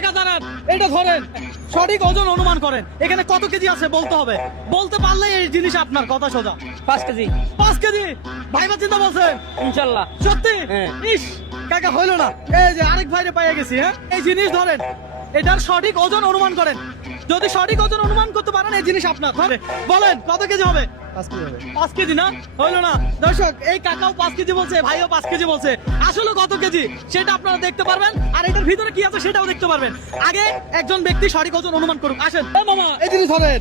কাকা দাঁড়ান, এটা ধরেন, সঠিক ওজন অনুমান করেন। এখানে কত কেজি আছে বলতে হবে, বলতে পারলে এই জিনিস আপনার, কথা সোজা। 5 কেজি 5 কেজি ভাইবা চিন্তা বলছেন? ইনশাল্লাহ। সত্যি? হ্যাঁ। ইস কাকা হইলো না, এই যে আরেক ভাইরে পেয়ে গেছি। হ্যাঁ, এই জিনিস ধরেন, এটার সঠিক ওজন অনুমান করেন। যদি সঠিক ওজন অনুমান করতে পারেন এই জিনিস আপনার। বলেন কত কেজি হবে? 5 কেজি না? হইলো না। দর্শক, এই কাকাও 5 কেজি বলছে, ভাইও 5 কেজি বলছে। আসলে কত কেজি সেটা আপনারা দেখতে পারবেন, আর এটার ভিতরে কি আছে সেটাও দেখতে পারবেন। আগে একজন ব্যক্তি সঠিক ওজন অনুমান করুক। আসেন মামা, এই জিনিস ধরেন,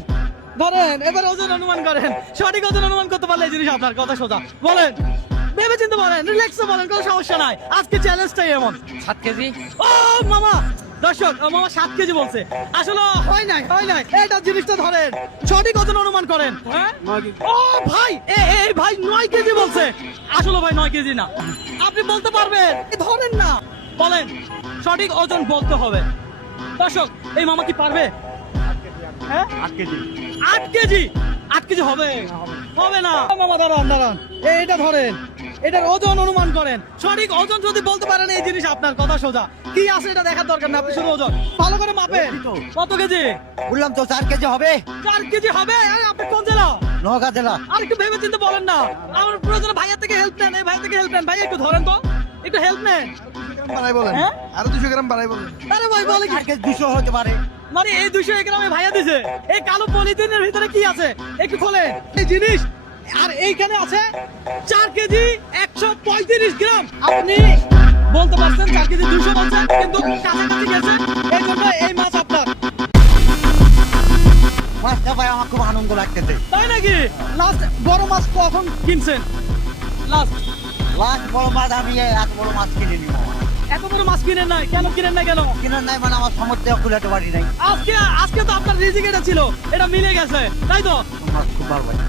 ধরেন, এবার ওজন অনুমান করেন। সঠিক ওজন অনুমান করতে পারলে এই জিনিস আপনার, কথা সোজা। বলেন, ভেবে চিন্তে বলেন, রিল্যাক্সে বলেন, কোনো সমস্যা নাই। আজকে চ্যালেঞ্জটাই এমন। 7 কেজি। ও মামা, দর্শক, মামা 7 কেজি বলছে। আসলে হয় নাই, হয় নাই। এটা জিনিসটা ধরেন, সঠিক ওজন অনুমান করেন। হ্যাঁ, ও ভাই, এই ভাই 9 কেজি বলছে। আসলে ভাই 9 কেজি না। আপনি বলতে পারবেন, ধরেন না, বলেন, সঠিক ওজন বলতে হবে। দর্শক, এই মামা কি পারবে? হ্যাঁ, 8 কেজি। 8 কেজি? 8 কেজি হবে? হবে না। মামা দাঁড়ান, দাঁড়ান, এইটা ধরেন, এটার ওজন অনুমান করেন। সঠিক ওজন যদি বলতে পারেন এই জিনিস আপনার, কথা সোজা। কি আছে এটা দেখার দরকার না, আপনি শুধু ওজন ভালো করে মাপেন। কত কেজি? বললাম তো 4 কেজি হবে। 4 কেজি হবে? আরে আপনি কোন জেলা? নওগাঁ জেলা। আর একটু ভেবে চিন্তে বলেন না। আমার প্রয়োজনে ভাইয়ের থেকে হেল্প নেন, এই ভাই থেকে হেল্প নেন। ভাই একটু ধরেন তো, একটু হেল্প নেন। বাড়াই বলেন, হ্যাঁ? আরো 200 গ্রাম বাড়াই বলেন। আরে ভাই বলে কি? 4 কেজি 200 হতে পারে। মানে এই 200 গ্রামে ভাইয়া দিছে। এই কালো পলিথিনের ভিতরে কি আছে একটু খোলেন এই জিনিস। আর এইখানে আছে 4 কেজি 135 গ্রাম। আপনি বলতে পারছেন 4 কেজি 200 বলছেন, কিন্তু কাছাকাছি গেছেন। এই জন্য এই মাছ আপনার। মাছটা ভাই আমার খুব আনন্দ লাগতেছে। তাই নাকি? লাস্ট বড় মাছ কখন কিনছেন? লাস্ট লাস্ট বড় মাছ আমি এত বড় মাছ কিনে নিব। এত বড় মাছ কিনেন নাই কেন? কিনেন না কেন? কিনার নাই মানে আমার সামর্থ্য কুলাতে পারি নাই। আজকে আজকে তো আপনার রিজিক এটা ছিল, এটা মিলে গেছে, তাই তো? মাছ খুব ভালো ভাই।